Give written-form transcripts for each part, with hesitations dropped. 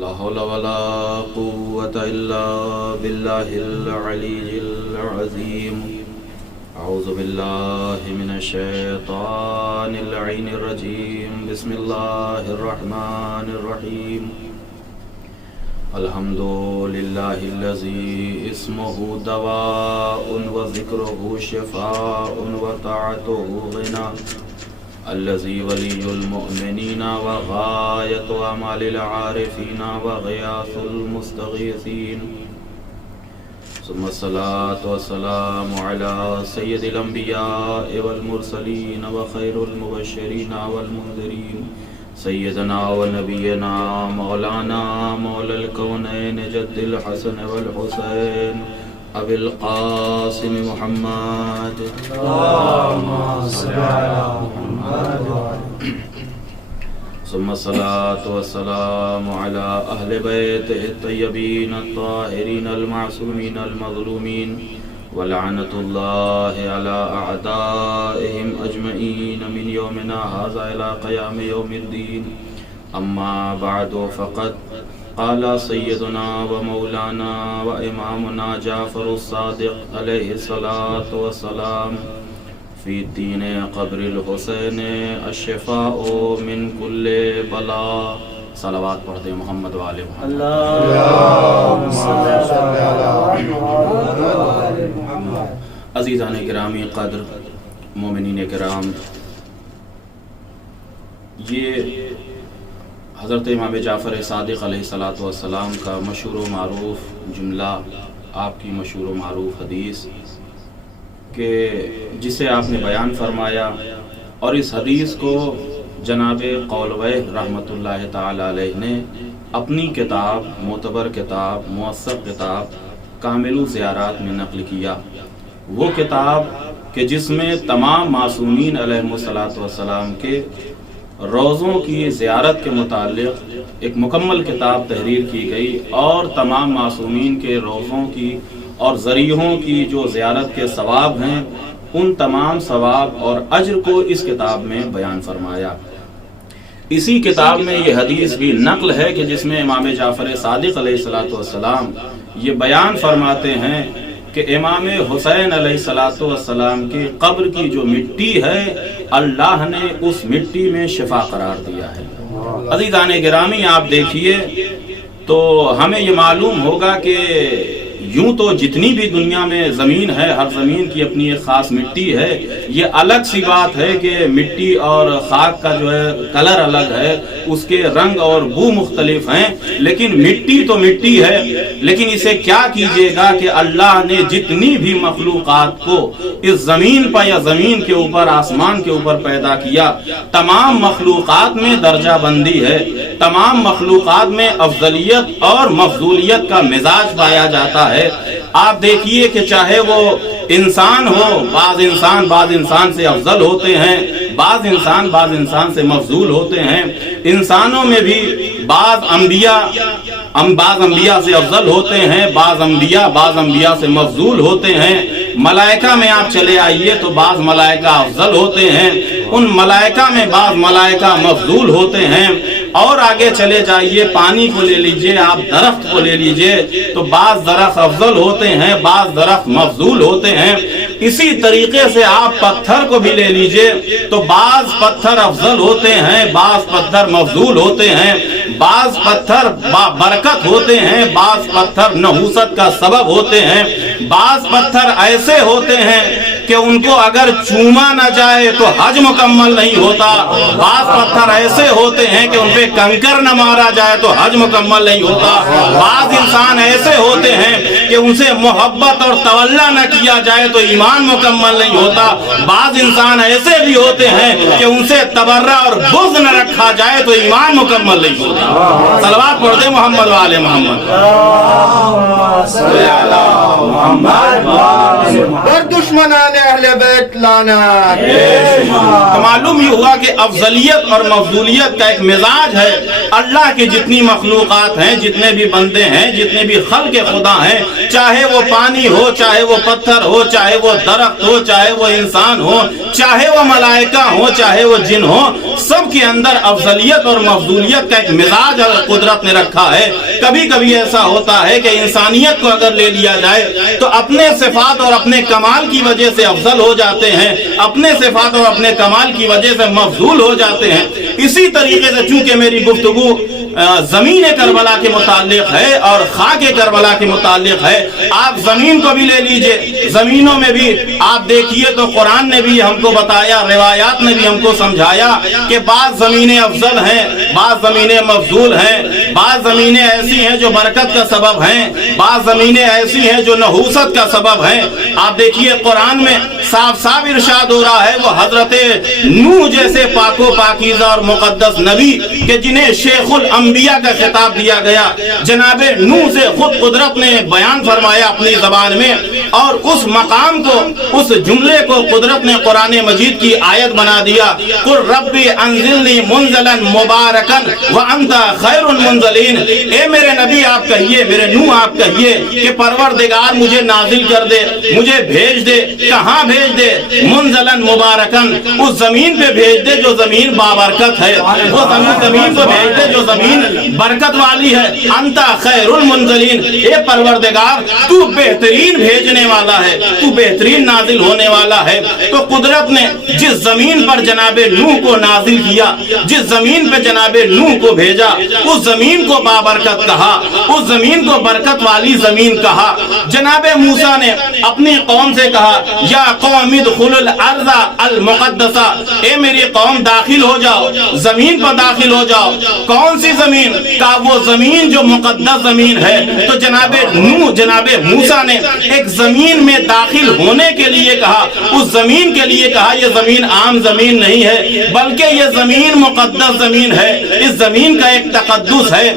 لا حول ولا قوة إلا بالله العلي العظيم. أعوذ بالله من الشيطان اللعين الرجيم. بسم الله الرحمن الرحيم. الحمد لله الذي اسمه دواء وذكره شفاء وطاعته غنى، الذي ولي المؤمنين وغاية أمال العارفين وغياث المستغيثين. ثم الصلاة والسلام على سيد الأنبياء والمرسلين وخير المبشرين والمنذرين، سيدنا ونبينا مولانا مولى الكونين جد الحسن والحسين أبي القاسم محمد. اللهم صل على محمد. ثم الصلاة والسلام على أهل بيته الطيبين الطاهرين المعصومين المظلومين، ولعنة الله على أعدائهم أجمعين من يومنا هذا إلى قيام يوم الدين. أما بعد، فقد قال سيدنا ومولانا وإمامنا جعفر الصادق عليه الصلاة والسلام في دين قبر الحسين الشفاء من كل بلاء. صلوات پڑھتے محمد وآل محمد. اللهم صل على محمد. عزیزان گرامی قدر، مومنین کرام، یہ حضرت امام جعفر صادق علیہ السلام کا مشہور و معروف جملہ، آپ کی مشہور و معروف حدیث کہ جسے آپ نے بیان فرمایا، اور اس حدیث کو جناب قولوی رحمۃ اللہ تعالی علیہ نے اپنی کتاب، معتبر کتاب، موثق کتاب کامل الزیارات میں نقل کیا. وہ کتاب کہ جس میں تمام معصومین علیہم السلام کے روزوں کی زیارت کے متعلق ایک مکمل کتاب تحریر کی گئی، اور تمام معصومین کے روزوں کی اور ذریعوں کی جو زیارت کے ثواب ہیں، ان تمام ثواب اور اجر کو اس کتاب میں بیان فرمایا. اسی کتاب میں یہ حدیث بھی نقل ہے کہ جس میں امام جعفر صادق علیہ السلام یہ بیان فرماتے ہیں کہ امام حسین علیہ السلام کی قبر کی جو مٹی ہے، اللہ نے اس مٹی میں شفا قرار دیا ہے. عزیزان گرامی، آپ دیکھیے تو ہمیں یہ معلوم ہوگا کہ یوں تو جتنی بھی دنیا میں زمین ہے، ہر زمین کی اپنی ایک خاص مٹی ہے. یہ الگ سی بات ہے کہ مٹی اور خاک کا جو ہے کلر الگ ہے، اس کے رنگ اور بو مختلف ہیں، لیکن مٹی تو مٹی ہے. لیکن اسے کیا کیجئے گا کہ اللہ نے جتنی بھی مخلوقات کو اس زمین پر یا زمین کے اوپر، آسمان کے اوپر پیدا کیا، تمام مخلوقات میں درجہ بندی ہے، تمام مخلوقات میں افضلیت اور مفضولیت کا مزاج پایا جاتا ہے. آپ دیکھیے کہ چاہے وہ انسان ہو، بعض انسان سے افضل ہوتے ہیں، بعض انسان سے مفضول ہوتے ہیں. انسانوں میں بھی بعض انبیاء سے افضل ہوتے ہیں، بعض انبیاء سے مفضول ہوتے ہیں. ملائکہ میں آپ چلے آئیے تو بعض ملائکہ افضل ہوتے ہیں، ان ملائکہ میں بعض ملائکہ مفضول ہوتے ہیں. اور آگے چلے جائیے، پانی کو لے لیجئے، آپ درخت کو لے لیجئے تو بعض درخت افضل ہوتے ہیں، بعض درخت مفضول ہوتے ہیں. اسی طریقے سے آپ پتھر کو بھی لے لیجئے تو بعض پتھر افضل ہوتے ہیں، بعض پتھر مفضول ہوتے ہیں. بعض پتھر برکت ہوتے ہیں، بعض پتھر نحوست کا سبب ہوتے ہیں. بعض پتھر ایسے ہوتے ہیں کہ ان کو اگر چوما نہ جائے تو حج مکمل نہیں ہوتا. بعض پتھر ایسے ہوتے ہیں کہ ان پہ کنکر نہ مارا جائے تو حج مکمل نہیں ہوتا. بعض انسان ایسے ہوتے ہیں کہ ان سے محبت اور تولا نہ کیا جائے تو ایمان مکمل نہیں ہوتا. بعض انسان ایسے بھی ہوتے ہیں کہ ان سے تبرہ اور بغض نہ رکھا جائے تو ایمان مکمل نہیں ہوتا. صلوات پڑھتے محمد وآل محمد. محمد اور دشمنان اہل بیت لعنت۔ تو معلوم یہ ہوا کہ افضلیت اور مفضولیت کا ایک مزاج ہے۔ اللہ کی جتنی مخلوقات ہیں، جتنے بھی بندے ہیں، جتنے بھی خلق خدا ہیں، چاہے وہ پانی ہو، چاہے وہ پتھر ہو، چاہے وہ درخت ہو، چاہے وہ انسان ہو، چاہے وہ ملائکہ ہو، چاہے وہ جن ہو، سب کے اندر افضلیت اور مفضولیت کا ایک مزاج قدرت نے رکھا ہے۔ کبھی کبھی ایسا ہوتا ہے کہ انسانیت کو اگر لے لیا جائے تو اپنے صفات اور اپنے کمال کی وجہ سے افضل ہو جاتے ہیں، اپنے صفات اور اپنے کمال کی وجہ سے مفضول ہو جاتے ہیں۔ اسی طریقے سے چونکہ میری گفتگو زمین کربلا کے متعلق ہے اور خاک کربلا کے متعلق ہے، آپ زمین کو بھی لے لیجئے۔ زمینوں میں بھی آپ دیکھیے تو قرآن نے بھی ہم کو بتایا، روایات نے بھی ہم کو سمجھایا کہ بعض زمینیں افضل ہیں، بعض زمینیں مفضول ہیں، بعض زمینیں ایسی ہیں جو برکت کا سبب ہیں، بعض زمینیں ایسی ہیں جو نحوست کا سبب ہیں۔ آپ دیکھیے قرآن میں صاف صاف ارشاد ہو رہا ہے، وہ حضرت نوح جیسے پاک و پاکیزہ اور مقدس نبی کہ جنہیں شیخ الانبیاء کا خطاب دیا گیا، جناب نوح سے خود قدرت نے بیان فرمایا اپنی زبان میں، اور اس مقام کو، اس جملے کو قدرت نے قرآن مجید کی آیت بنا دیا، قُلْ رَبِّ أَنزِلْنِي مُنزَلًا مُبَارَكًا وَأَنْتَ خَيْرُ الْمُنزَلِينَ۔ اے میرے نبی آپ کہیے، میرے نوح آپ کہیے کہ پروردگار مجھے نازل کر دے، مجھے بھیج دے۔ کہاں بھیج دے؟ منزلن مبارکن، اس زمین پہ بھیج دے جو زمین بابرکت ہے، وہ زمین کو بھیج دے جو زمین برکت والی ہے۔ انت خیر المنزلین، اے پروردگار تو بہترین بھیجنے والا ہے، تو بہترین نازل ہونے والا ہے۔ تو قدرت نے جس زمین پر جناب نوح کو نازل کیا، جس زمین پہ جناب نوح کو بھیجا، اس زمین کو بابرکت کہا، اس زمین کو برکت والی زمین کہا۔ جناب موسیٰ نے اپنی قوم سے کہا، یا قوم ادخلوا الارض المقدسہ، اے میری قوم داخل ہو جاؤ، زمین پر داخل ہو جاؤ۔ کون سی زمین؟ کہا وہ زمین جو مقدس زمین ہے۔ تو جناب نوح، جناب موسیٰ نے ایک زمین میں داخل ہونے کے لیے کہا، اس زمین کے لیے کہا یہ زمین عام زمین نہیں ہے، بلکہ یہ زمین مقدس زمین ہے۔ اس زمین کا ایک تقدس ہے،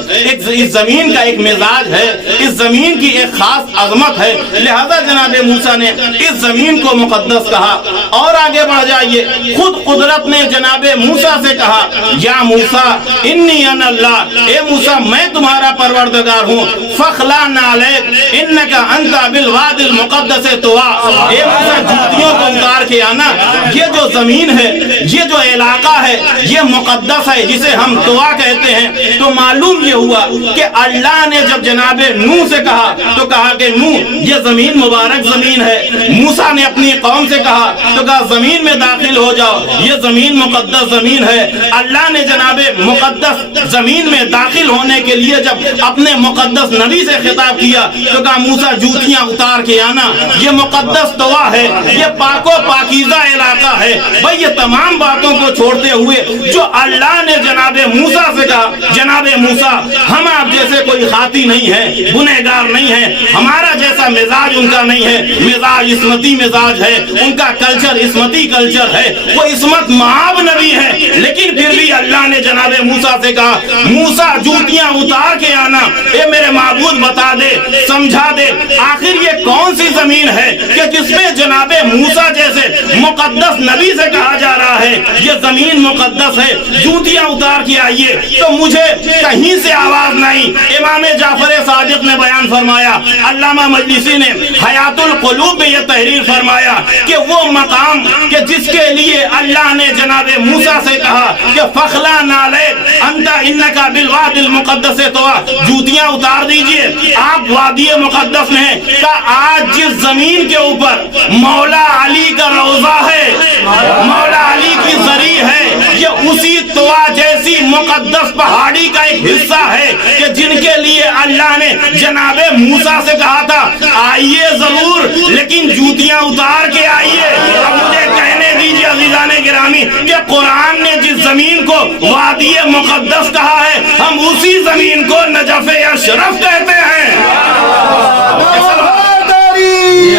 اس زمین کا ایک مزاج ہے، اس زمین کی ایک خاص عظمت ہے، لہذا جناب موسیٰ نے اس زمین کو مقدس کہا۔ اور آگے بڑھ جائیے، خود قدرت نے جناب موسیٰ سے کہا، یا موسیٰ انی انا اللہ، اے موسیٰ میں تمہارا پروردگار ہوں، فخلع نعلیک انک انت بالواد المقدس طویٰ، اے موسیٰ جوتیوں کو اتار کے آنا، یہ جو زمین ہے، یہ جو علاقہ ہے، یہ مقدس ہے جسے ہم طویٰ کہتے ہیں۔ تو معلوم یہ ہوا کہ اللہ نے جب جناب نوح سے کہا تو کہا کہ نوح یہ زمین مبارک زمین ہے۔ موسیٰ نے اپنی قوم سے کہا تو کہا زمین میں داخل ہو جاؤ، یہ زمین مقدس زمین ہے۔ اللہ نے جناب مقدس زمین میں داخل ہونے کے لیے جب اپنے مقدس نبی سے خطاب کیا تو کہا موسیٰ جوتیاں اتار کے آنا، یہ مقدس طویٰ ہے، یہ پاک و پاکیزہ علاقہ ہے۔ بھئی یہ تمام باتوں کو چھوڑتے ہوئے جو اللہ نے جناب موسیٰ سے کہا، جناب موسیٰ ہم آپ جیسے کوئی خاطی نہیں ہے، گنہگار نہیں ہے، ہمارا جیسا مزاج ان کا نہیں ہے، مزاج عصمتی مزاج ہے، ان کا کلچر عصمتی کلچر ہے، وہ عصمت مآب نبی ہے، لیکن پھر بھی اللہ نے جناب موسیٰ سے کہا موسیٰ جوتیاں اتار کے آنا۔ اے میرے معبود بتا دے، سمجھا دے، آخر یہ کون سی زمین ہے کہ جس میں جناب موسیٰ جیسے مقدس نبی سے کہا جا رہا ہے یہ زمین مقدس ہے، جوتیاں اتار کے آئیے۔ تو مجھے کہیں سے آواز نہیں۔ امام جعفر صادق نے بیان فرمایا، علامہ مجلسی نے حیات القلوب میں یہ تحریر فرمایا کہ وہ مقام کہ جس کے لیے اللہ نے جناب موسیٰ سے کہا کہ فخلع نعلیک انت انک بالواد المقدس طویٰ، جوتیاں اتار دیجئے، آپ وادی مقدس میں ہیں۔ کہ آج جس زمین کے اوپر مولا علی کا روضہ ہے، مولا علی کی زری ہے، یہ اسی طویٰ جیسی مقدس پہاڑی کا ایک حصہ ہے کہ جن کے لیے اللہ نے جناب موسیٰ سے کہا تھا آئیے ضرور لیکن جوتیاں اتار کے آئیے۔ اب مجھے کہنے دیجئے عزیزان گرامی کہ قرآن نے جس زمین کو وادی مقدس کہا ہے ہم اسی زمین کو نجف اشرف کہتے ہیں۔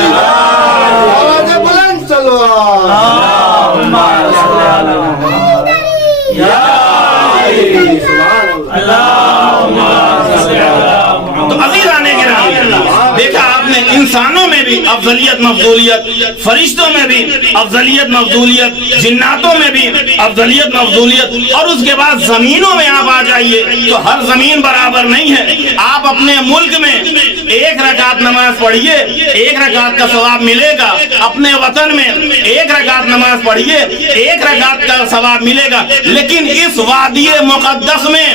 آواز بلند چلو، تو عزیزان گرامی دیکھا آپ نے انسانوں بھی افضلیت مفضولیت، فرشتوں میں بھی افضلیت مفضولیت، جناتوں میں بھی افضلیت مفضولیت، اور اس کے بعد زمینوں میں آپ آ جائیے تو ہر زمین برابر نہیں ہے۔ آپ اپنے ملک میں ایک رکعت نماز پڑھیے، ایک رکعت کا ثواب ملے گا، اپنے وطن میں ایک رکعت نماز پڑھیے، ایک رکعت کا ثواب ملے گا، لیکن اس وادی مقدس میں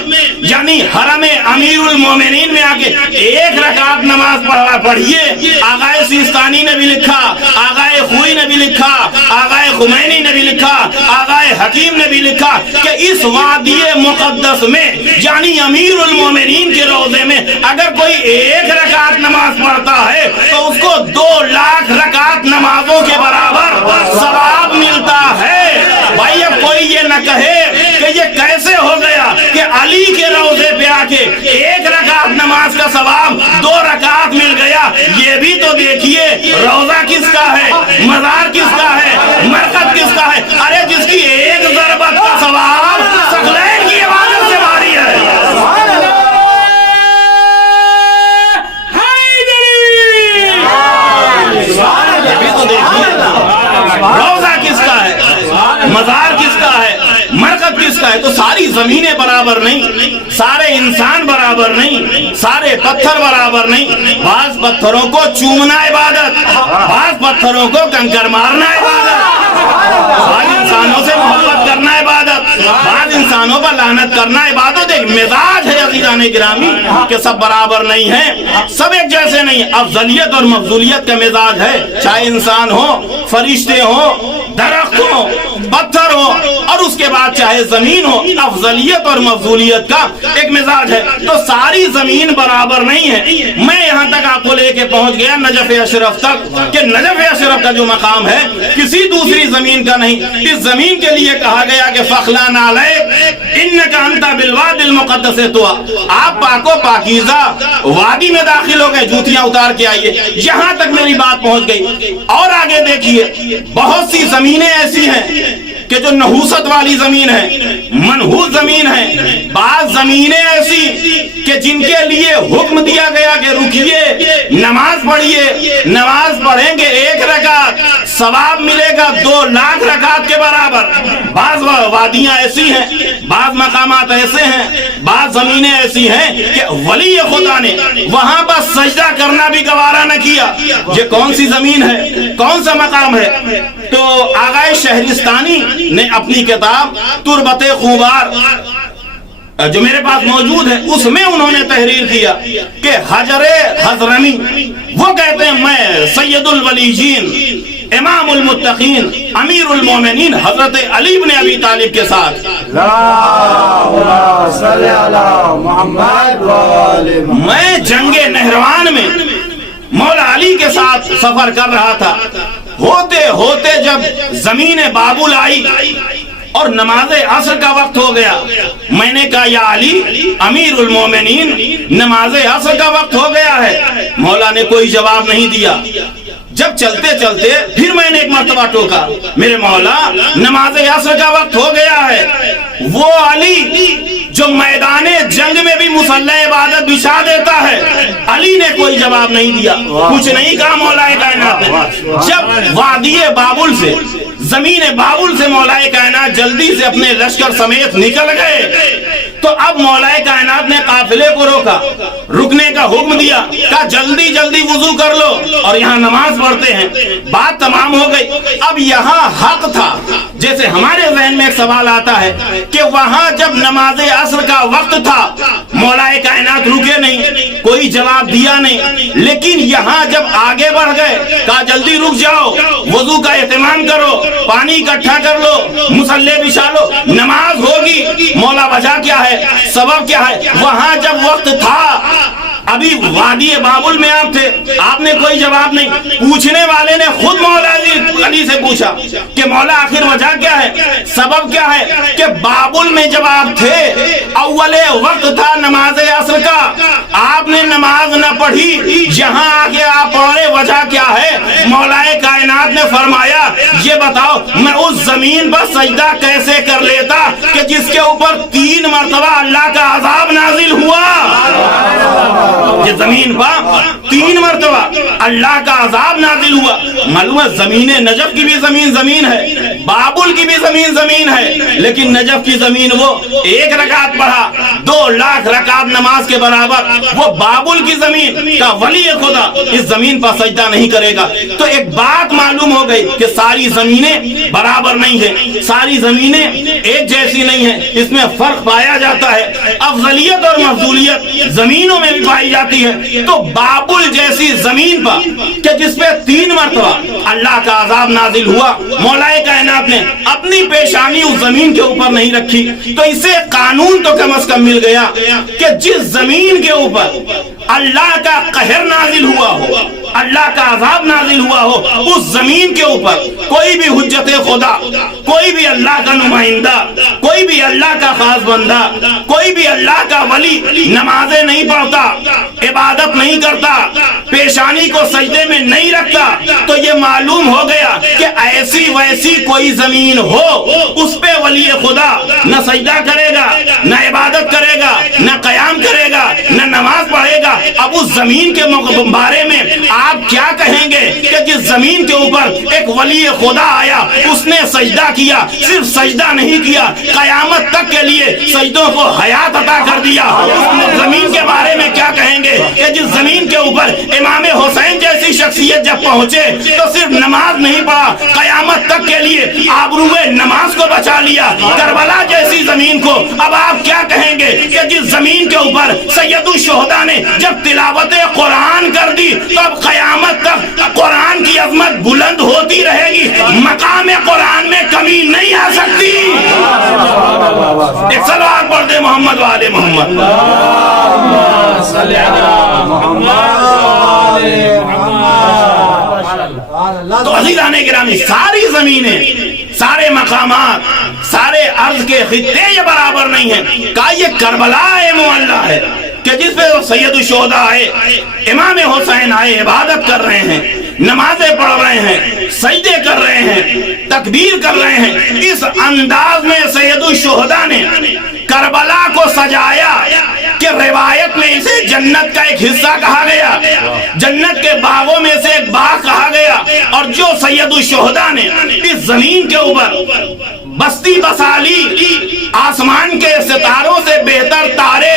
یعنی حرم امیر المومنین میں آ کے ایک رکعت نماز پڑھیے۔ آغائے سیستانی نے بھی لکھا، آغائے خوئی نے بھی لکھا، آغائے خمینی نے بھی لکھا، آغائے حکیم نے بھی لکھا کہ اس وادی مقدس میں یعنی امیر المومنین کے روضے میں اگر کوئی ایک رکعت نماز پڑھتا ہے تو اس کو 2 لاکھ رکعت نمازوں کے برابر ثواب ملتا ہے۔ بھائی اب کوئی یہ نہ کہے کہ یہ کیسے ہو گیا کہ علی کے روضے پہ آ کے ایک رکعت نماز کا ثواب 2 رکعت مل گیا۔ یہ بھی تو دیکھیے روضہ کس کا ہے، مزار کس کا ہے، مرکز کس کا ہے؟ ارے جس کی ایک ضربت کا ثواب ثقلین کی عبادت سے بھاری ہے۔ یہ بھی تو دیکھیے روضہ کس کا ہے، مزار کس کا ہے، مرکز کس کا ہے؟ تو ساری زمینیں برابر نہیں، سارے انسان برابر نہیں، سارے پتھر برابر نہیں۔ بعض پتھروں کو چومنا عبادت، بعض پتھروں کو کنکر مارنا عبادت، بعض انسانوں سے محبت کرنا عبادت، بعض انسانوں پر لعنت کرنا عبادت۔ ایک مزاج ہے عزیزان گرامی کہ سب برابر نہیں ہیں، سب ایک جیسے نہیں ہیں۔ افضلیت اور مفضولیت کا مزاج ہے، چاہے انسان ہو، فرشتے ہو، درخت ہو، پتھر ہو، اور اس کے بعد چاہے زمین ہو، افضلیت اور مفضولیت کا ایک مزاج ہے۔ تو ساری زمین برابر نہیں ہے۔ میں یہاں تک آپ کو لے کے پہنچ گیا نجف اشرف تک کہ نجف اشرف کا جو مقام ہے کسی دوسری زمین کا نہیں۔ اس زمین کے لیے کہا گیا کہ فخلان علیک انکا انتا بالواد المقدس طوا، آپ پاک و پاکیزہ وادی میں داخل ہو گئے، جوتیاں اتار کے آئیے۔ یہاں تک میری بات پہنچ گئی۔ اور آگے دیکھیے بہت سی زمینیں ایسی ہیں کہ جو نحوست والی زمین ہے، منحوس زمین ہے۔ بعض زمینیں ایسی کہ جن کے لیے حکم دیا گیا کہ رکیے، نماز پڑھیے، نماز پڑھیں گے ایک رکعت ثواب ملے گا 2 لاکھ رکعت کے برابر۔ بعض وادیاں ایسی ہیں، بعض مقامات ایسے ہیں، بعض زمینیں ایسی ہیں کہ ولی خدا نے وہاں پر سجدہ کرنا بھی گوارا نہ کیا۔ یہ کون سی زمین ہے، کون سا مقام ہے؟ تو آغائے شہرستانی نے اپنی کتاب تربت خوبار جو میرے پاس موجود ہے اس میں انہوں نے تحریر کیا کہ حجر حضرمی، وہ کہتے ہیں میں سید الولیجین، امام المتقین، امیر المومنین حضرت علی بن ابی طالب کے ساتھ میں جنگ نہروان میں مولا علی کے ساتھ سفر کر رہا تھا۔ ہوتے ہوتے جب زمین بابل آئی اور نماز عصر کا وقت ہو گیا، میں نے کہا یا علی امیر المومنین نماز عصر کا وقت ہو گیا ہے۔ مولا نے کوئی جواب نہیں دیا۔ جب چلتے چلتے پھر میں نے ایک مرتبہ ٹوکا، میرے مولا نماز عصر کا وقت ہو گیا ہے۔ وہ علی جو میدان جنگ میں بھی مصلی عبادت بچھا دیتا ہے، علی نے کوئی جواب نہیں دیا، کچھ نہیں کہا مولا کائنات نے۔ جب وادی بابل سے، زمین بابل سے مولا کائنات جلدی سے اپنے لشکر سمیت نکل گئے تو اب مولا کائنات نے قافلے کو روکا، رکنے کا حکم دیا، کہا جلدی جلدی وضو کر لو اور یہاں نماز پڑھتے ہیں۔ بات تمام ہو گئی۔ اب یہاں حق تھا، جیسے ہمارے ذہن میں ایک سوال آتا ہے کہ وہاں جب نماز عصر کا وقت تھا مولا کائنات رکے نہیں، کوئی جواب دیا نہیں، لیکن یہاں جب آگے بڑھ گئے کہا جلدی رک جاؤ، وضو کا اہتمام کرو، پانی اکٹھا کر لو، مصلی بچھا لو، نماز ہوگی۔ مولا وجہ کیا ہے، سبب کیا ہے؟ وہاں جب وقت تھا، ابھی وادی بابل میں آپ تھے، آپ نے کوئی جواب نہیں۔ پوچھنے والے نے خود مولا علی سے پوچھا کہ مولا آخر وجہ کیا ہے، سبب کیا ہے؟ کہ بابل میں جب آپ تھے اول وقت تھا نماز عصر کا، آپ نے نماز نہ پڑھی، یہاں آگے آپ پڑھے، وجہ کیا ہے؟ مولا کائنات نے فرمایا یہ بتاؤ میں اس زمین پر سجدہ کیسے کر لیتا کہ جس کے اوپر 3 مرتبہ اللہ کا عذاب نازل ہوا۔ یہ زمین پر 3 مرتبہ اللہ کا عذاب نازل ہوا. معلوم ہے زمین نجف کی بھی زمین ہے, بابل کی بھی زمین ہے, لیکن نجف کی زمین وہ 1 رکعت پڑھا 2 لاکھ رکعت نماز کے برابر. وہ بابل کی زمین کا ولی خدا اس زمین پر سجدہ نہیں کرے گا. تو ایک بات معلوم ہو گئی کہ ساری زمینیں برابر نہیں ہیں, ساری زمینیں ایک جیسی نہیں ہیں, اس میں فرق پایا جاتا ہے. افضلیت اور مفضولیت زمینوں میں بھی پائی جاتی ہے. تو بابل جیسی زمین پر کہ جس پہ 3 مرتبہ اللہ کا عذاب نازل ہوا, مولا کائنات نے اپنی پیشانی اس زمین کے اوپر نہیں رکھی. تو اسے قانون تو کم از کم مل گیا کہ جس زمین کے اوپر اللہ کا قہر نازل ہوا ہو, اللہ کا عذاب نازل ہوا ہو, اس زمین کے اوپر کوئی بھی حجت خدا, کوئی بھی اللہ کا نمائندہ, کوئی بھی اللہ کا خاص بندہ, کوئی بھی اللہ کا ولی نمازیں نہیں پڑھتا, عبادت نہیں کرتا, پیشانی کو سجدے میں نہیں رکھتا. تو یہ معلوم ہو گیا کہ ایسی ویسی کوئی زمین ہو, اس پہ ولی خدا نہ سجدہ کرے گا, نہ عبادت کرے گا, نہ قیام کرے گا, نہ نماز پڑھے گا. اب اس زمین کے بارے میں آپ کیا کہیں گے کہ جس زمین کے اوپر ایک ولی خدا آیا, اس نے سجدہ کیا, صرف سجدہ نہیں کیا, قیامت تک کے لیے سجدوں کو حیات عطا کر دیا. اس زمین کے بارے میں کیا کہیں گے کہ جس زمین کے اوپر امام حسین جیسی شخصیت جب پہنچے تو صرف نماز نہیں پڑھا, قیامت تک کے لیے آبروئے نماز کو بچا لیا. کربلا جیسی زمین کو اب آپ کیا کہیں گے کہ جس زمین کے اوپر سید الشہداء نے جب تلاوت قرآن کر دی تو اب قیامت تک قرآن کی عظمت بلند ہوتی رہے گی, مقام قرآن میں کمی نہیں آ سکتی. ایک صلوات پڑھ دے محمد والے محمد. تو عزیزان گرامی, ساری زمینیں, سارے مقامات, سارے عرض کے خطے یہ برابر نہیں ہیں. کہا یہ کربلا معلّہ ہے کہ جس پہ سید الشہداء آئے, امام حسین آئے, عبادت کر رہے ہیں, نمازیں پڑھ رہے ہیں, سجدے کر رہے ہیں, تکبیر کر رہے ہیں. اس انداز میں سید الشہداء نے کربلا کو سجایا کہ روایت میں اسے جنت کا ایک حصہ کہا گیا, جنت کے باغوں میں سے ایک باغ کہا گیا. اور جو سید الشہداء نے اس زمین کے اوپر بستی بسالی, آسمان کے ستاروں سے بہتر تارے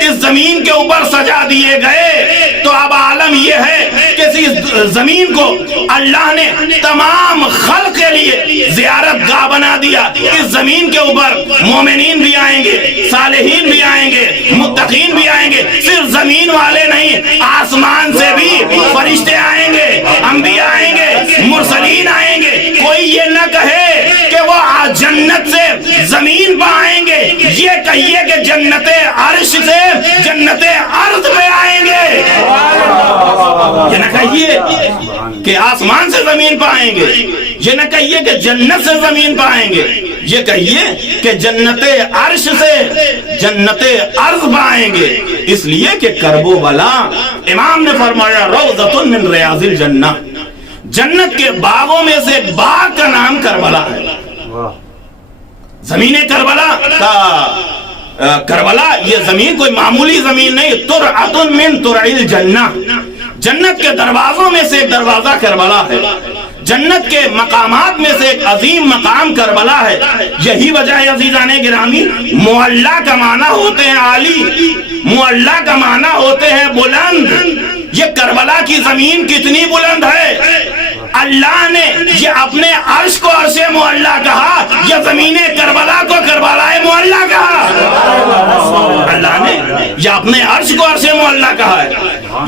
اس زمین کے اوپر سجا دیے گئے. تو اب عالم یہ ہے کہ اس زمین کو اللہ نے تمام خلق کے لیے زیارت گاہ بنا دیا. اس زمین کے اوپر مومنین بھی آئیں گے, صالحین بھی آئیں گے, متقین بھی آئیں گے. صرف زمین والے نہیں, آسمان سے بھی فرشتے آئیں گے, انبیاء آئیں گے, مرسلین آئیں گے. کوئی یہ نہ کہے کہ وہ جنت سے زمین پہ آئیں گے, یہ کہیے کہ جنت عرش سے جنت ارض پہ آئیں گے. یہ نہ کہیے کہ آسمان سے زمین پہ آئیں گے, یہ نہ کہیے کہ جنت سے زمین پہ آئیں گے, یہ کہیے کہ جنت عرش سے جنت ارض پہ آئیں گے. اس لیے کہ کرب و بلا, امام نے فرمایا روضۃ من ریاض الجنہ, جنت کے باغوں میں سے ایک باغ کا نام کربلا ہے. زمین کربلا کا کربلا یہ زمین کوئی معمولی زمین نہیں, ترعۃ من ترع الجنہ, جنت کے دروازوں میں سے ایک دروازہ کربلا ہے. جنت کے مقامات میں سے ایک عظیم مقام کربلا ہے. یہی وجہ ہے عزیزان گرامی, معلّہ کا معنی ہوتے ہیں عالی, معلّہ کا معنی ہوتے ہیں بلند. یہ کربلا کی زمین کتنی بلند ہے, اللہ نے یہ اپنے عرش کو عرش معلّہ کہا, یہ زمین کربلا کو کربلا معلّہ کہا. اللہ نے یہ اپنے عرش کو عرش معلّہ کہا ہے,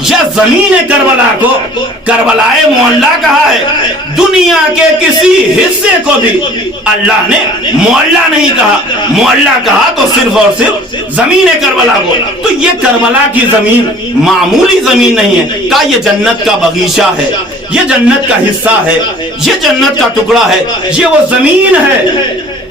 یہ زمین کربلا کو کربلا معلّہ کہا ہے. دنیا کے کسی حصے کو بھی اللہ نے معلّہ نہیں کہا, معلّہ کہا تو صرف اور صرف زمین کربلا کو. تو یہ کربلا کی زمین معمولی زمین نہیں ہے. کہا یہ جنت کا باغیچہ ہے, یہ جنت کا حصہ ہے, یہ جنت کا ٹکڑا ہے. یہ وہ زمین ہے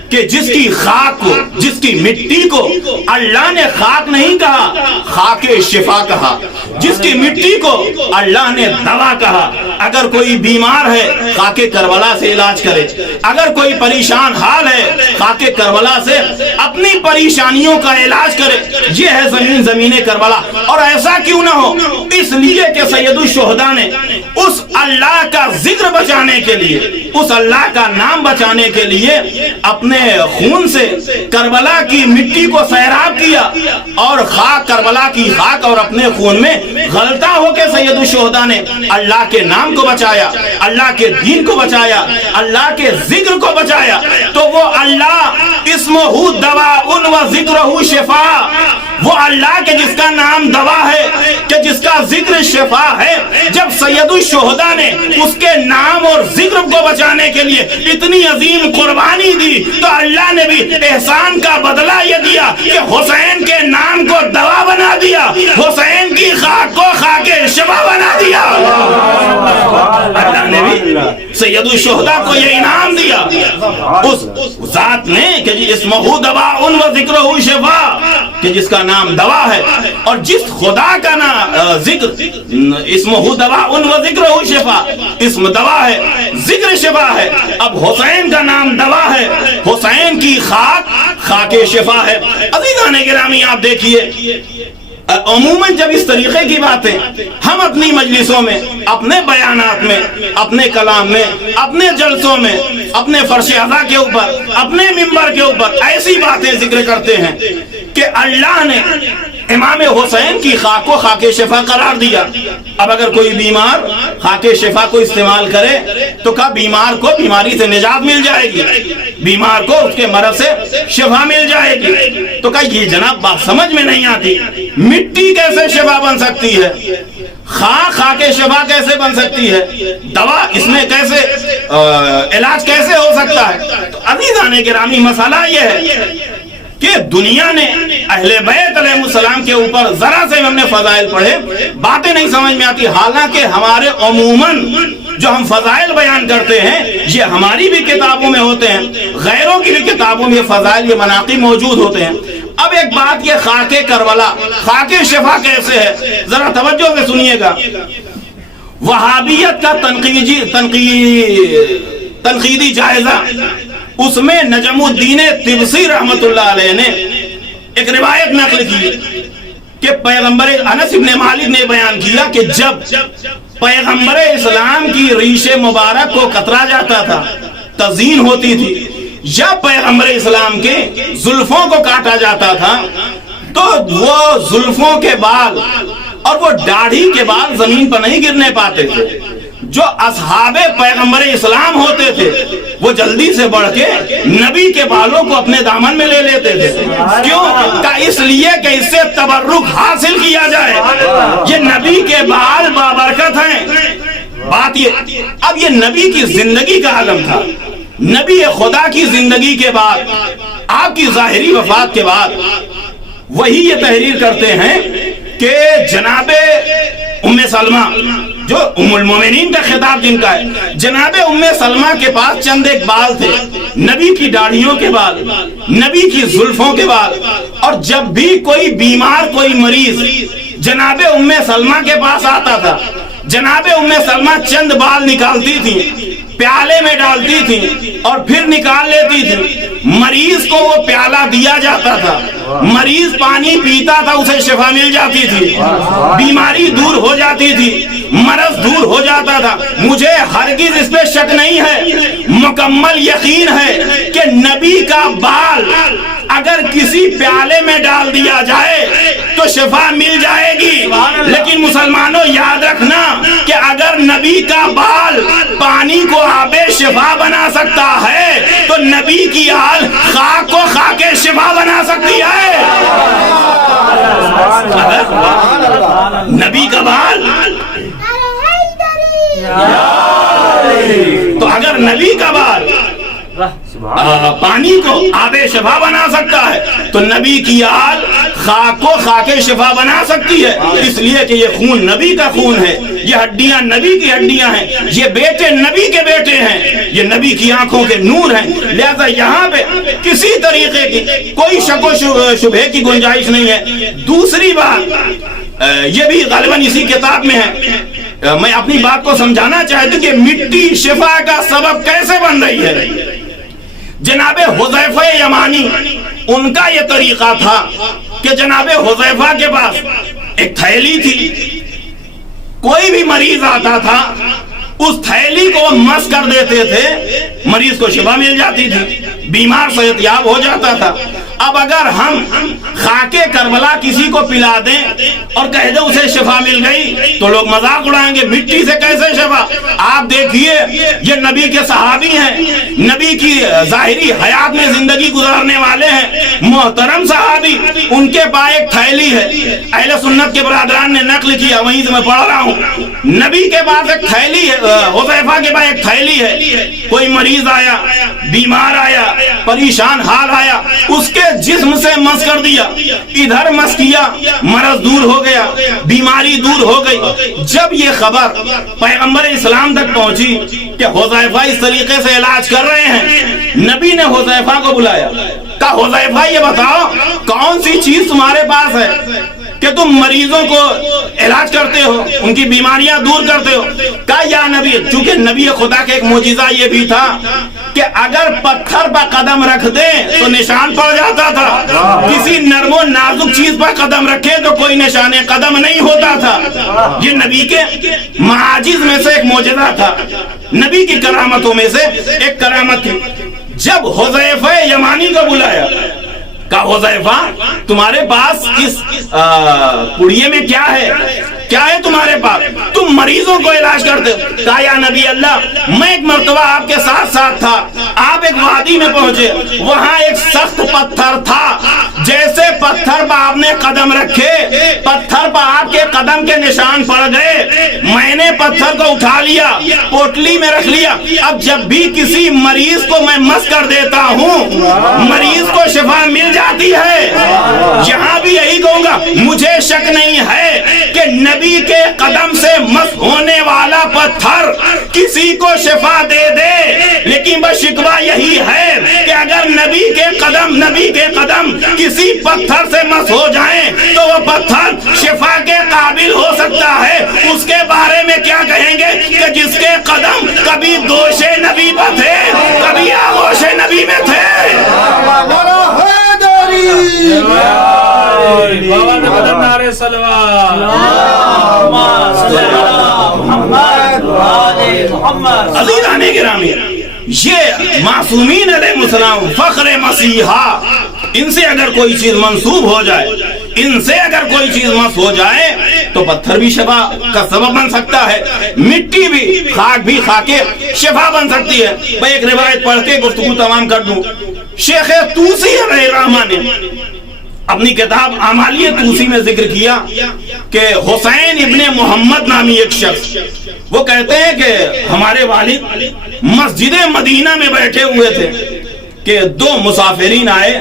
کہ جس کی خاک کو, جس کی مٹی کو اللہ نے خاک نہیں کہا, خاک شفا کہا. جس کی مٹی کو اللہ نے دوا کہا. اگر کوئی بیمار ہے خاک کربلا سے علاج کرے, اگر کوئی پریشان حال ہے خاک کربلا سے اپنی پریشانیوں کا علاج کرے. یہ ہے زمین کربلا. اور ایسا کیوں نہ ہو, اس لیے کہ سید الشہداء نے اس اللہ کا ذکر بچانے کے لیے, اس اللہ کا نام بچانے کے لیے اپنے خون سے کربلا کی مٹی کو سیراب کیا, اور خاک کربلا کی خاک اور اپنے خون میں غلطہ ہو کے سید الشہداء نے اللہ کے نام کو بچایا, اللہ کے دین کو بچایا, اللہ کے ذکر کو بچایا. تو وہ اللہ اسمہ دواء و ذکرہ شفا, وہ اللہ کے جس کا نام دوا ہے, کہ جس کا ذکر شفا ہے, جب سید الشہداء نے اس کے نام اور ذکر کو بچانے کے لیے اتنی عظیم قربانی دی, تو اللہ نے بھی احسان کا بدلہ یہ دیا کہ حسین کے نام کو دوا بنا دیا, حسین کی خاک کو خاک شفا بنا دیا. اللہ نے بھی سید الشہداء کو یہ انعام دیا اس ذات نے کہ اسمہ دواء و ذکرہ شفا, کہ جس کا نام دوا ہے اور جس خدا کا نام ذکر, اسمہ دواء و ذکرہ شفا, اسم دوا ہے, ذکر شفا ہے. اب حسین کا نام دوا ہے, حسین کی خاک خاک شفا ہے. عزیزان گرامی آپ دیکھیے, عموماً جب اس طریقے کی باتیں ہم اپنی مجلسوں میں, اپنے بیانات میں, اپنے کلام میں, اپنے جلسوں میں, اپنے فرش عزا کے اوپر, اپنے منبر کے اوپر ایسی باتیں ذکر کرتے ہیں کہ اللہ نے امام حسین کی خاک کو خاک شفا قرار دیا. اب اگر کوئی بیمار خاک شفا کو استعمال کرے تو کیا بیمار کو بیماری سے نجات مل جائے گی, بیمار کو اس کے مرض سے شفا مل جائے گی؟ تو کیا یہ جناب بات سمجھ میں نہیں آتی؟ مٹی کیسے شفا بن سکتی ہے, خاک شفا کیسے بن سکتی ہے, دوا اس میں کیسے علاج کیسے ہو سکتا ہے؟ تو عزیزان گرامی مسئلہ یہ ہے کہ دنیا نے اہل بیت علیہ السلام کے اوپر ذرا سے ہم نے فضائل پڑھے, باتیں نہیں سمجھ میں آتی. حالانکہ ہمارے عموماً جو ہم فضائل بیان کرتے ہیں یہ ہماری بھی کتابوں میں ہوتے ہیں, غیروں کی بھی کتابوں میں فضائل, یہ مناقب موجود ہوتے ہیں. اب ایک بات, یہ خاک کربلا خاک شفا کیسے ہے, ذرا توجہ سے سنیے گا. وہابیت کا تنقیدی جائزہ, اس میں نجم الدین طبسی رحمت اللہ علیہ نے ایک روایت نقل کی کہ پیغمبر, انس بن مالک نے بیان کیا کہ جب پیغمبر اسلام کی ریش مبارک کو کترا جاتا تھا, تزیین ہوتی تھی, یا پیغمبر اسلام کے زلفوں کو کاٹا جاتا تھا, تو وہ زلفوں کے بال اور وہ داڑھی کے بال زمین پر نہیں گرنے پاتے تھے. جو اصحاب پیغمبر اسلام ہوتے تھے وہ جلدی سے بڑھ کے نبی کے بالوں کو اپنے دامن میں لے لیتے تھے. کیوں؟ اس لیے کہ اس سے تبرک حاصل کیا جائے. یہ نبی کے بال بابرکت ہیں. بات یہ, اب یہ نبی کی زندگی کا عالم تھا. نبی خدا کی زندگی کے بعد, آپ کی ظاہری وفات کے بعد, وہی یہ تحریر کرتے ہیں کہ جناب ام سلمہ, جو ام المومنین کا خطاب جن کا ہے, جناب ام سلمہ کے پاس چند ایک بال تھے, نبی کی داڑھیوں کے بال, نبی کی زلفوں کے بال. اور جب بھی کوئی بیمار, کوئی مریض جناب ام سلمہ کے پاس آتا تھا, جناب ام سلمہ چند بال نکالتی تھی, پیالے میں ڈالتی تھی اور پھر نکال لیتی تھی. مریض کو وہ پیالہ دیا جاتا تھا, مریض پانی پیتا تھا, اسے شفا مل جاتی تھی, بیماری دور ہو جاتی تھی, مرض دور ہو جاتا تھا. مجھے ہرگز اس پہ شک نہیں ہے, مکمل یقین ہے کہ نبی کا بال اگر کسی پیالے میں ڈال دیا جائے تو شفا مل جائے گی. لیکن مسلمانوں یاد رکھنا کہ اگر نبی کا بال پانی کو آب شفا بنا سکتا ہے تو نبی کی آل خاک کو خاک شفا بنا سکتی ہے. نبی کا بال, تو اگر نبی کا بال پانی کو آب شفا بنا سکتا ہے تو نبی کی آل خاک کو خاک شفا بنا سکتی ہے. اس لیے کہ یہ خون نبی کا خون ہے, یہ ہڈیاں نبی کی ہڈیاں ہیں, یہ بیٹے نبی کے بیٹے ہیں, یہ نبی کی آنکھوں کے نور ہیں. لہذا یہاں پہ کسی طریقے کی کوئی شک و شبہ کی گنجائش نہیں ہے. دوسری بات, یہ بھی غالباً اسی کتاب میں ہے. میں اپنی بات کو سمجھانا چاہتا ہوں کہ مٹی شفا کا سبب کیسے بن رہی ہے. جناب حذیفہ یمانی ان کا یہ طریقہ تھا کہ جناب حذیفہ کے پاس ایک تھیلی تھی. کوئی بھی مریض آتا تھا اس تھیلی کو مس کر دیتے تھے, مریض کو شفا مل جاتی تھی, بیمار صحت یاب ہو جاتا تھا. اب اگر ہم خاکے کربلا کسی کو پلا دیں اور کہہ دیں اسے شفا مل گئی تو لوگ مذاق اڑائیں گے, مٹی سے کیسے شفا. آپ دیکھیے یہ نبی کے صحابی ہیں, نبی کی ظاہری حیات میں زندگی گزارنے والے ہیں, محترم صحابی. ان کے پاس ایک تھیلی ہے, اہل سنت کے برادران نے نقل کیا, وہیں سے میں پڑھ رہا ہوں. نبی کے پاس ایک تھیلی ہے, حذیفہ کے پاس ایک تھیلی ہے. کوئی مریض آیا, بیمار آیا, پریشان حال آیا, اس کے جسم سے مس کر دیا, ادھر مس کیا, مرض دور ہو گیا, بیماری دور ہو گئی. جب یہ خبر پیغمبر اسلام تک پہنچی کہ حذیفہ اس طریقے سے علاج کر رہے ہیں, نبی نے حذیفہ کو بلایا, کہا حذیفہ یہ بتاؤ کون سی چیز تمہارے پاس ہے کہ تم مریضوں کو علاج کرتے ہو, ان کی بیماریاں دور کرتے ہو. کہا یا نبی, چونکہ نبی خدا کا ایک معجزہ یہ بھی تھا کہ اگر پتھر پر قدم رکھ دیں تو نشان پڑ جاتا تھا, کسی نرم و نازک چیز پر قدم رکھے تو کوئی نشان قدم نہیں ہوتا تھا. یہ نبی کے معاجز میں سے ایک معجزہ تھا, نبی کی کرامتوں میں سے ایک کرامت تھی. جب حذیفہ یمانی کو بلایا, کہا حذیفہ تمہارے پاس اس پڑیے میں کیا ہے, کیا ہے تمہارے پاس, تم مریضوں کو علاج کرتے ہو. کہا یا نبی اللہ, میں ایک مرتبہ آپ کے ساتھ تھا, آپ ایک وادی میں پہنچے, وہاں ایک سخت پتھر تھا, جیسے پتھر پر آپ نے قدم رکھے, پتھر پر آپ کے قدم کے نشان پڑ گئے. میں نے پتھر کو اٹھا لیا, پوٹلی میں رکھ لیا. اب جب بھی کسی مریض کو میں مس کر دیتا ہوں, مریض کو شفا مل جاتی ہے. یہاں بھی یہی کہوں گا, مجھے شک نہیں ہے کہ نبی کے قدم سے مس ہونے والا پتھر کسی کو شفا دے دے, لیکن بس شکوہ یہی ہے کہ اگر نبی کے قدم کسی پتھر سے مس ہو جائیں تو وہ پتھر شفا کے قابل ہو سکتا ہے. اس کے بارے میں کیا کہیں گے کہ جس کے قدم کبھی دوش نبی پر تھے, کبھی آغوش نبی میں تھے. عزیزان گرامی, یہ معصومین علیہ السلام فخر مسیحا, ان سے اگر کوئی چیز منسوب ہو جائے, ان سے اگر کوئی چیز مس ہو جائے تو پتھر بھی شفا کا سبب بن سکتا ہے, مٹی بھی, خاک بھی خاکے شفا بن سکتی ہے. میں ایک روایت پڑھ کے گفتگو تمام کر دوں. شیخ توسی علیہ الرحمہ نے اپنی کتاب اعمالیہ توسی میں ذکر کیا کہ حسین ابن محمد نامی ایک شخص, وہ کہتے ہیں کہ ہمارے والد مسجد مدینہ میں بیٹھے ہوئے تھے کہ دو مسافرین آئے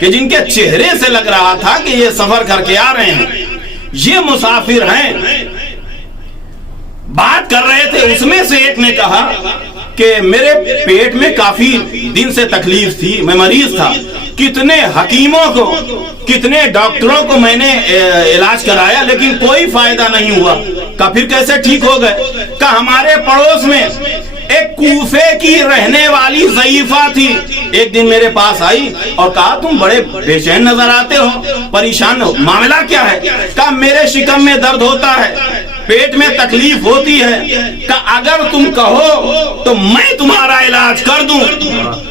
کہ جن کے چہرے سے لگ رہا تھا کہ یہ سفر کر کے آ رہے ہیں, یہ مسافر ہیں. بات کر رہے تھے, اس میں سے ایک نے کہا کہ میرے پیٹ میں کافی دن سے تکلیف تھی, میں مریض تھا, کتنے حکیموں کو, کتنے ڈاکٹروں کو میں نے علاج کرایا لیکن کوئی فائدہ نہیں ہوا. کہا پھر کیسے ٹھیک ہو گئے؟ کہا ہمارے پڑوس میں ایک کوفے کی رہنے والی ضعیفہ تھی, ایک دن میرے پاس آئی اور کہا تم بڑے بے چین نظر آتے ہو, پریشان ہو, معاملہ کیا ہے؟ کہا میرے شکم میں درد ہوتا ہے, پیٹ میں تکلیف ہوتی ہے, کہا اگر تم کہو تو میں تمہارا علاج کر دوں,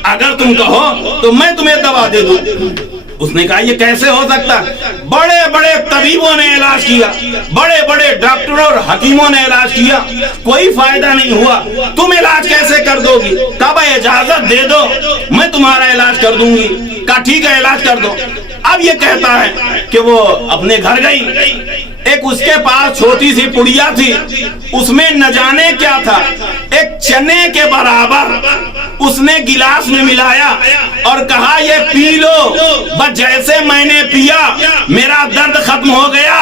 اگر تم کہو تو میں تمہیں دوا دے دوں. اس نے کہا یہ کیسے ہو سکتا؟ بڑے بڑے طبیبوں نے علاج کیا, بڑے بڑے ڈاکٹروں اور حکیموں نے علاج کیا, کوئی فائدہ نہیں ہوا, تم علاج کیسے کر دو گی؟ کہا بھائی اجازت دے دو, میں تمہارا علاج کر دوں گی. کہا ٹھیک ہے علاج کر دو. اب یہ کہتا ہے کہ وہ اپنے گھر گئی, ایک اس کے پاس چھوٹی سی پڑیا تھی, اس میں نہ جانے کیا تھا, ایک چنے کے برابر اس نے گلاس میں ملایا اور کہا یہ پی لو, بس جیسے میں نے پیا میرا درد ختم ہو گیا,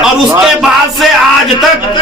اور اس کے بعد سے آج تک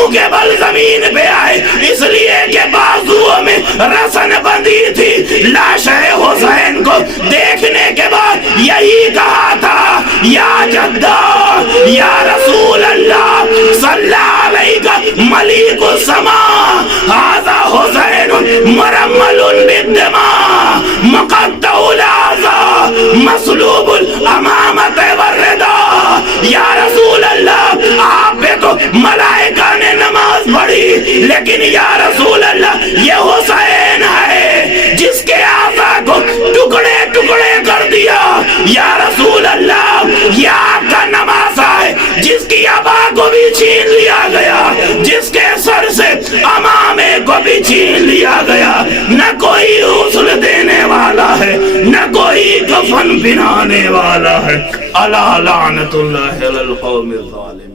منہ کے بل زمین پہ آئے، اس لیے کہ بازوؤں میں رسن بندھی تھی۔ لاش حسین کو دیکھنے کے بعد یہی کہا تھا، یا جدہ یا رسول اللہ صلی علیہ ملیک السماء ھذا حسین مرمل بالدماء مقطع الاعضاء مسلوب الامامۃ والرداء۔ یا رسول اللہ آپ پہ تو ملائکہ نے نماز پڑھی، لیکن یا رسول اللہ یہ حسین ہے جس کے اعضاء کو ٹکڑے ٹکڑے کر دیا۔ یا رسول اللہ یہ آپ کا نمازہ ہے جس کی عبا کو بھی چھین لیا گیا، جس کے سر سے امامے کو بھی چھین لیا گیا، نہ کوئی غسل دینے والا ہے، نہ کوئی کفن پہنانے والا ہے۔ الا لعنت اللہ علی القوم الظالمین۔